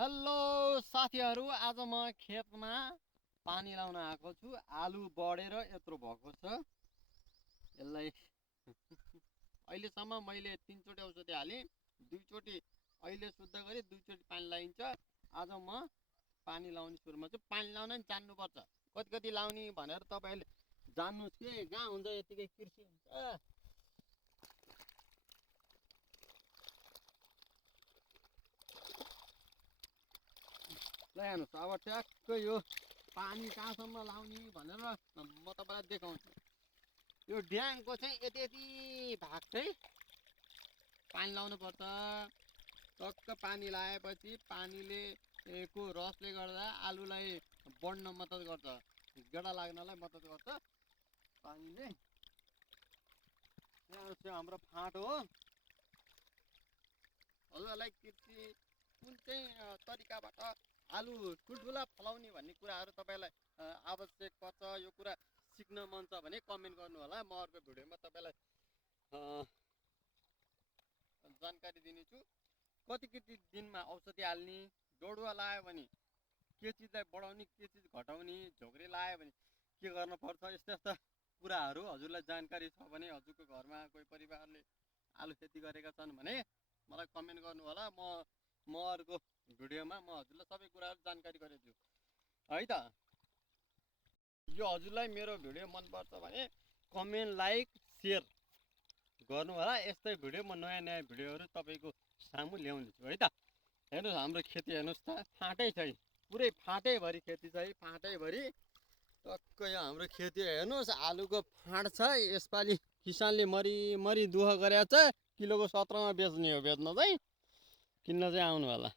Hello साथीहरू, आज म खेतमा पानी लाउन आएको छु। आलु बढेर यत्रो भएको छ। यसलाई अहिलेसम्म मैले 3 चोटि औषधि हालेँ, 2 चोटि अहिले शुद्ध गरी 2 चोटि पानी लगाइन्छ। आज म पानी लाउने सुरुमा छु। पानी लाउन नि जान्नुपर्छ। कति कति लाउने भनेर तपाईहरुले जान्नुस् के, कहाँ हुन्छ यतिकै कृषि हुन्छ। ल हेर्नुहोस्, अब ट्याक्कै यो पानी कहाँसम्म लाउने भनेर म तपाईँलाई देखाउँछु। यो ड्याङको चाहिँ यति यति भाग चाहिँ पानी लाउनु पर्छ। टक्क पानी लगाएपछि पानीले को रसले गर्दा आलुलाई बढ्न मद्दत गर्छ, गेडा लाग्नलाई मद्दत गर्छ पानीले। यहाँ हाम्रो फाँट हो। हजुरहरूलाई कृषि कुन चाहिँ तरिकाबाट आलु ठुल्ठुला फलाउने भन्ने कुराहरू तपाईँलाई आवश्यक पर्छ, यो कुरा सिक्न मन छ भने कमेन्ट गर्नु होला। म अर्को भिडियोमा तपाईँलाई जानकारी दिनेछु। कति कति दिनमा औषधि हाल्ने, डोडुवा लायो भने के चिजलाई बढाउने, के चिज घटाउने, झोक्री लायो भने के गर्न पर्छ, यस्ता यस्ता कुराहरू हजुरलाई जानकारी छ भने, हजुरको घरमा कोही परिवारले आलु खेती गरेका छन् भने मलाई कमेन्ट गर्नु होला। म अर्को भिडियोमा म हजुरलाई सबै कुराहरू जानकारी गराउँछु है त। यो हजुरलाई मेरो भिडियो मनपर्छ भने कमेन्ट, लाइक, सेयर गर्नु होला। यस्तै भिडियो म नयाँ नयाँ भिडियोहरू तपाईँको सामु ल्याउँदैछु है त। हेर्नुहोस्, हाम्रो खेती हेर्नुहोस् त, फाँटै छ, पुरै फाँटैभरि खेती छ है, फाँटैभरि। टक्क यो हाम्रो खेती हेर्नुहोस्, आलुको फाँट छ। यसपालि किसानले मरी दुःख गरेको छ। किलोको 17मा बेच्ने हो, बेच्न चाहिँ किन्न चाहिँ आउनु होला।